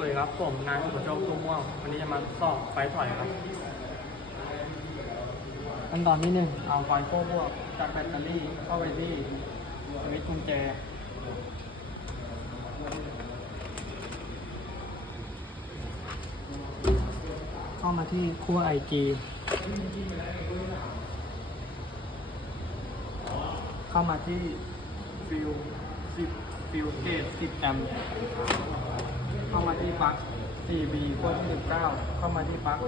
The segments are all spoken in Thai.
วัสดีครับ ผมนายสุประโชคตุ้มม่วงวันนี้จะมาสอบไฟถอยครับขั้นตอนที่หนึ่งเอาไฟโฟบวกจากแบตเตอรี่เข้าไปที่สวิตช์กุญแจ เข้ามาที่ขั้วไอจีเข้ามาที่ฟิลสิบ ฟิลเกตสิบแอมป์เข้ามาที่ปลั๊ก 4B ขั้วที่19เข้ามาที่ปลั๊ก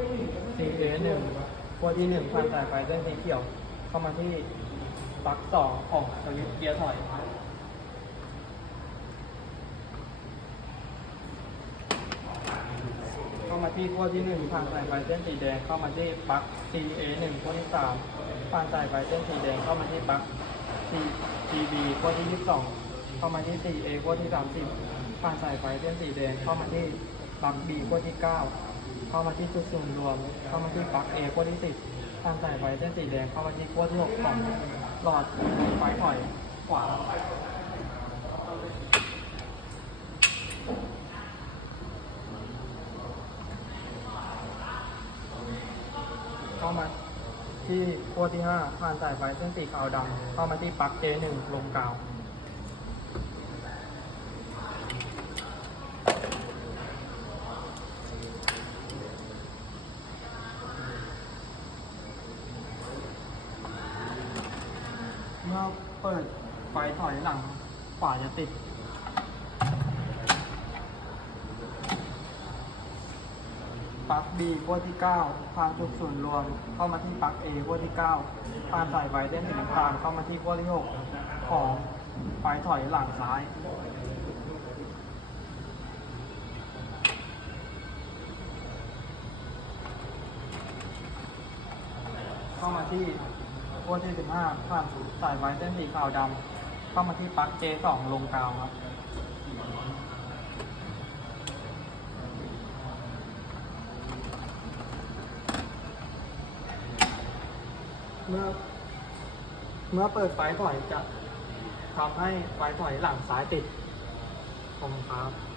CA1 ขั้วที่1ผ่านสายไฟเส้นสีเขียว เข้ามาที่ปลั๊ก2ของสวิตช์เกียร์ถอยเข้ามาที่ขั้วที่1ผ่านสายไฟเส้นสีแดงเข้ามาที่ปลั๊ก CA1 ขั้วที่3ผ่านสายไฟเส้นสีแดงเข้ามาที่ปลั๊ก CB ขั้วที่ 22 เข้ามาที่ 4A ขั้วที่ 30 ผ่านสายไฟเส้นสีแดงเข้ามาที่ลั๊ก B ขั้วที่ 9 เข้ามาที่จุดศูนย์รวม เข้ามาที่ปลั๊ก A ขั้วที่ 10ผ่านสายไฟเส้นสีแดงเข้ามาที่ขั้วที่6ของหลอดไฟถอยขวาเข้ามาที่ขั้วที่ 5 ผ่านสายไฟเส้นสีขาวดำเข้ามาที่ปลั๊ก A1 ลงกาว เมื่อเปิดไฟถอยหลังขวาจะติด ปลั๊ก B ขั้วที่ 9 ผ่านจุดศูนย์รวม เข้ามาที่ปลั๊ก A ขั้วที่ 9 ผ่านสายไฟเส้นสีน้ำตาลเข้ามาที่ขั้วที่ 6 ของไฟถอยหลังซ้าย เข้ามาที่ขั้วที่15ผ่านสายไฟเส้นสีขาวดำเข้ามาที่ปลั๊ก J2 ลงกาวครับเมื่อเมื่อเปิดไฟถอยจะทำให้ไฟถอยหลังซ้ายติดขอบคุณครับ